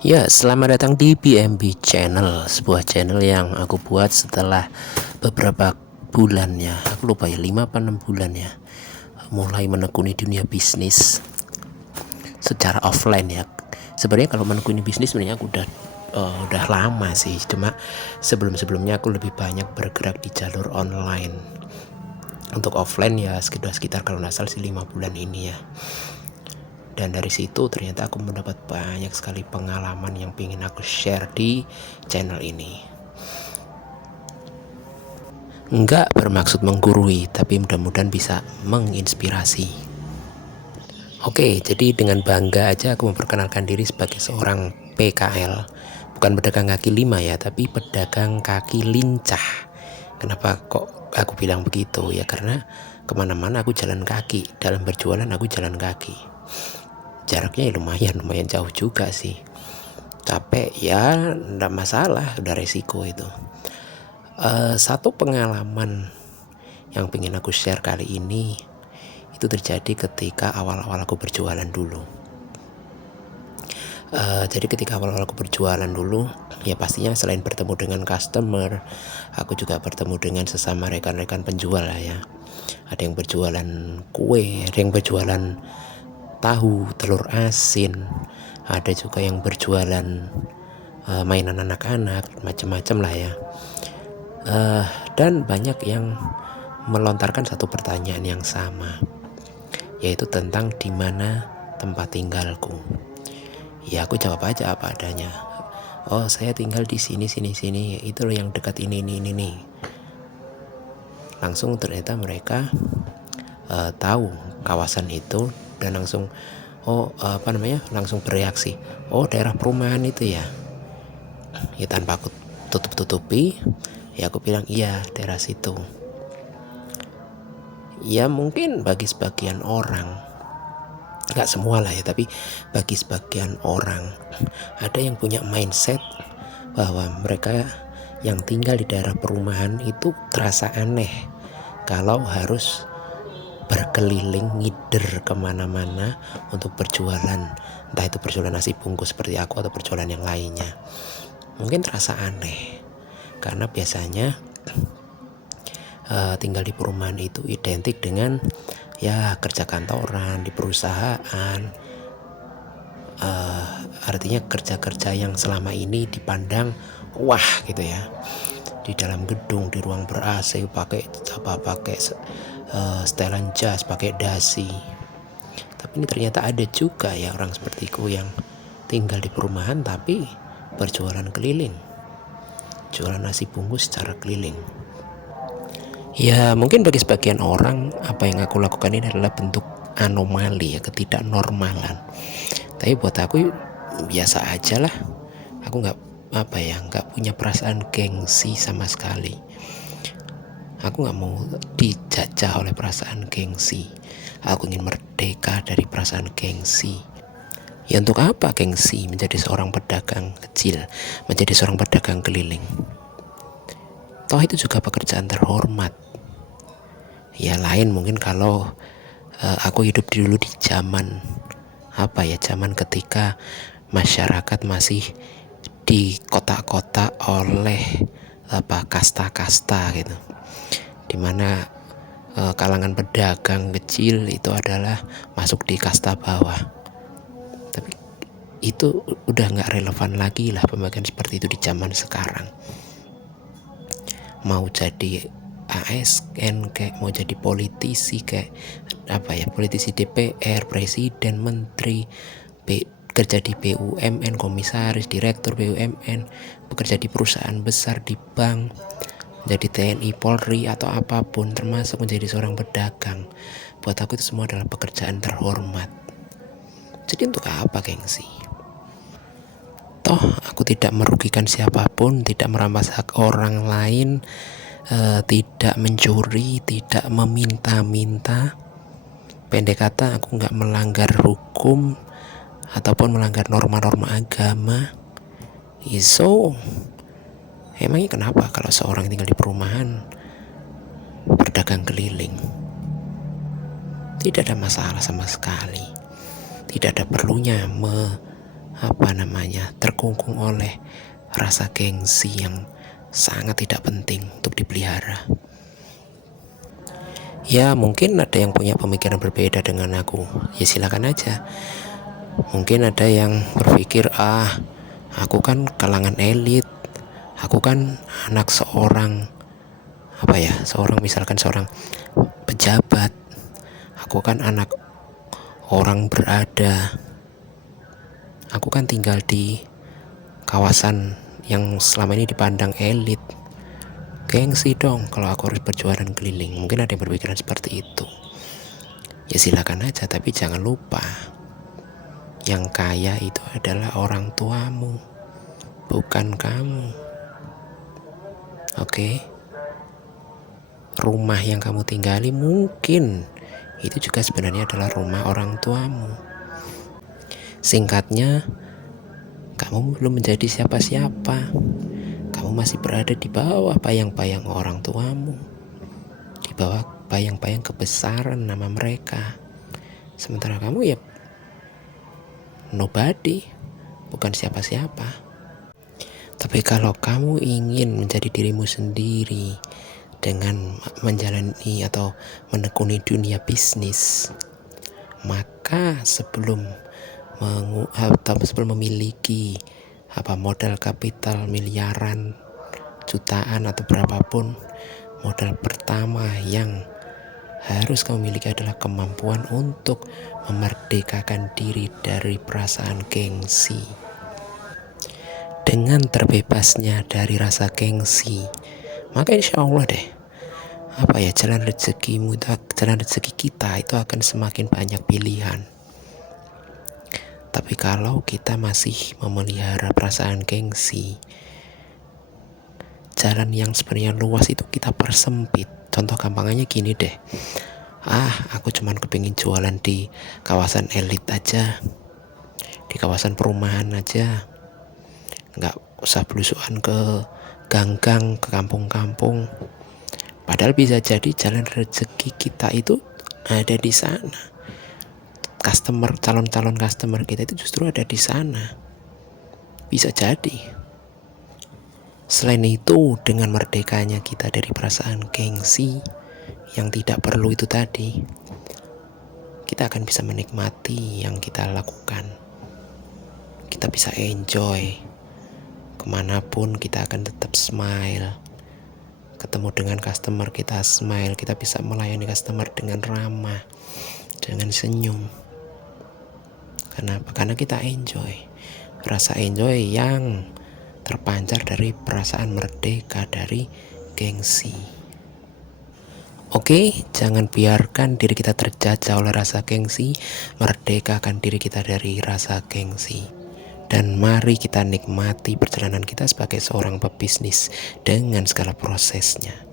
Ya, selamat datang di BMB Channel, sebuah channel yang aku buat setelah beberapa bulan ya. Aku lupa ya, 5 apa 6 bulan ya. Mulai menekuni dunia bisnis secara offline ya. Sebenarnya kalau menekuni bisnis sebenarnya aku udah lama sih. Cuma sebelumnya aku lebih banyak bergerak di jalur online. Untuk offline ya sekitar kalau nggak salah sih 5 bulan ini ya. Dan dari situ ternyata aku mendapat banyak sekali pengalaman yang ingin aku share di channel ini. Enggak bermaksud menggurui, tapi mudah-mudahan bisa menginspirasi. Oke, jadi dengan bangga aja aku memperkenalkan diri sebagai seorang PKL. Bukan pedagang kaki lima ya, tapi pedagang kaki lincah. Kenapa kok aku bilang begitu? Ya karena kemana-mana aku jalan kaki. Dalam berjualan aku jalan kaki. Jaraknya ya lumayan jauh juga sih. Capek ya enggak masalah, udah resiko itu. Satu pengalaman yang pengen aku share kali ini itu terjadi ketika awal-awal aku berjualan dulu. Jadi ketika awal-awal aku berjualan dulu, ya pastinya selain bertemu dengan customer, aku juga bertemu dengan sesama rekan-rekan penjual lah ya. Ada yang berjualan kue, ada yang berjualan tahu, telur asin, ada juga yang berjualan mainan anak-anak, macam-macam lah ya. Dan banyak yang melontarkan satu pertanyaan yang sama, yaitu tentang di mana tempat tinggalku. Ya aku jawab aja apa adanya. Oh, saya tinggal di sini. Itu loh yang dekat ini nih. Langsung ternyata mereka tahu kawasan itu dan langsung langsung bereaksi. Oh, daerah perumahan itu ya. Ya tanpa aku tutup-tutupi, ya aku bilang iya daerah situ. Ya mungkin bagi sebagian orang, nggak semua lah ya, tapi bagi sebagian orang ada yang punya mindset bahwa mereka yang tinggal di daerah perumahan itu terasa aneh kalau harus berkeliling ngider kemana-mana untuk berjualan, entah itu berjualan nasi bungkus seperti aku atau berjualan yang lainnya. Mungkin terasa aneh karena biasanya tinggal di perumahan itu identik dengan ya kerja kantoran di perusahaan, artinya kerja-kerja yang selama ini dipandang wah gitu ya, di dalam gedung, di ruang ber AC, pakai setelan jas, pakai dasi. Tapi ini ternyata ada juga ya orang sepertiku yang tinggal di perumahan tapi berjualan keliling, jualan nasi bungkus secara keliling. Ya mungkin bagi sebagian orang apa yang aku lakukan ini adalah bentuk anomali ya, ketidaknormalan. Tapi buat aku biasa aja lah. Aku nggak punya perasaan gengsi sama sekali. Aku nggak mau dijajah oleh perasaan gengsi. Aku ingin merdeka dari perasaan gengsi. Ya untuk apa gengsi menjadi seorang pedagang kecil, menjadi seorang pedagang keliling? Toh itu juga pekerjaan terhormat. Ya lain mungkin kalau aku hidup dulu di zaman zaman ketika masyarakat masih di kotak-kotak oleh kasta-kasta gitu, dimana kalangan pedagang kecil itu adalah masuk di kasta bawah. Tapi itu udah nggak relevan lagi lah pembagian seperti itu di zaman sekarang. Mau jadi ASN kayak mau jadi politisi kayak politisi DPR, presiden, menteri, kerja di BUMN, komisaris, direktur BUMN, bekerja di perusahaan besar, di bank, menjadi TNI, Polri atau apapun, termasuk menjadi seorang pedagang. Buat aku itu semua adalah pekerjaan terhormat. Jadi untuk apa gengsi? Toh aku tidak merugikan siapapun, tidak merampas hak orang lain, tidak mencuri, tidak meminta-minta. Pendek kata, aku nggak melanggar hukum ataupun melanggar norma-norma agama. So, emangnya kenapa kalau seorang tinggal di perumahan berdagang keliling? Tidak ada masalah sama sekali. Tidak ada perlunya terkungkung oleh rasa gengsi yang sangat tidak penting untuk dipelihara. Ya mungkin ada yang punya pemikiran berbeda dengan aku, ya silakan aja. Mungkin ada yang berpikir, aku kan kalangan elit, aku kan anak seorang misalkan seorang pejabat, aku kan anak orang berada, aku kan tinggal di kawasan yang selama ini dipandang elit, gengsi dong kalau aku harus berjualan keliling. Mungkin ada yang berpikiran seperti itu. Ya silakan aja, tapi jangan lupa yang kaya itu adalah orang tuamu, bukan kamu. Oke? Rumah yang kamu tinggali mungkin itu juga sebenarnya adalah rumah orang tuamu. Singkatnya, kamu belum menjadi siapa-siapa. Kamu masih berada di bawah bayang-bayang orang tuamu, di bawah bayang-bayang kebesaran nama mereka. Sementara kamu ya nobody, bukan siapa-siapa. Tapi kalau kamu ingin menjadi dirimu sendiri dengan menjalani atau menekuni dunia bisnis, maka sebelum memiliki modal kapital miliaran, jutaan atau berapapun, modal pertama yang harus kamu miliki adalah kemampuan untuk memerdekakan diri dari perasaan gengsi. Dengan terbebasnya dari rasa gengsi, maka insya Allah deh, jalan rezeki kita itu akan semakin banyak pilihan. Tapi kalau kita masih memelihara perasaan gengsi, jalan yang sebenarnya luas itu kita persempit. Contoh gampangnya gini deh, aku cuman kepingin jualan di kawasan elit aja, di kawasan perumahan aja, nggak usah belusukan ke gang-gang, ke kampung-kampung. Padahal bisa jadi jalan rezeki kita itu ada di sana. Calon customer kita itu justru ada di sana. Bisa jadi. Selain itu, dengan merdekanya kita dari perasaan gengsi yang tidak perlu itu tadi, kita akan bisa menikmati yang kita lakukan. Kita bisa enjoy. Kemanapun kita akan tetap smile. Ketemu dengan customer kita smile. Kita bisa melayani customer dengan ramah, dengan senyum. Kenapa? Karena kita enjoy. Rasa enjoy yang terpancar dari perasaan merdeka dari gengsi. Oke, jangan biarkan diri kita terjajah oleh rasa gengsi. Merdekakan diri kita dari rasa gengsi. Dan mari kita nikmati perjalanan kita sebagai seorang pebisnis dengan segala prosesnya.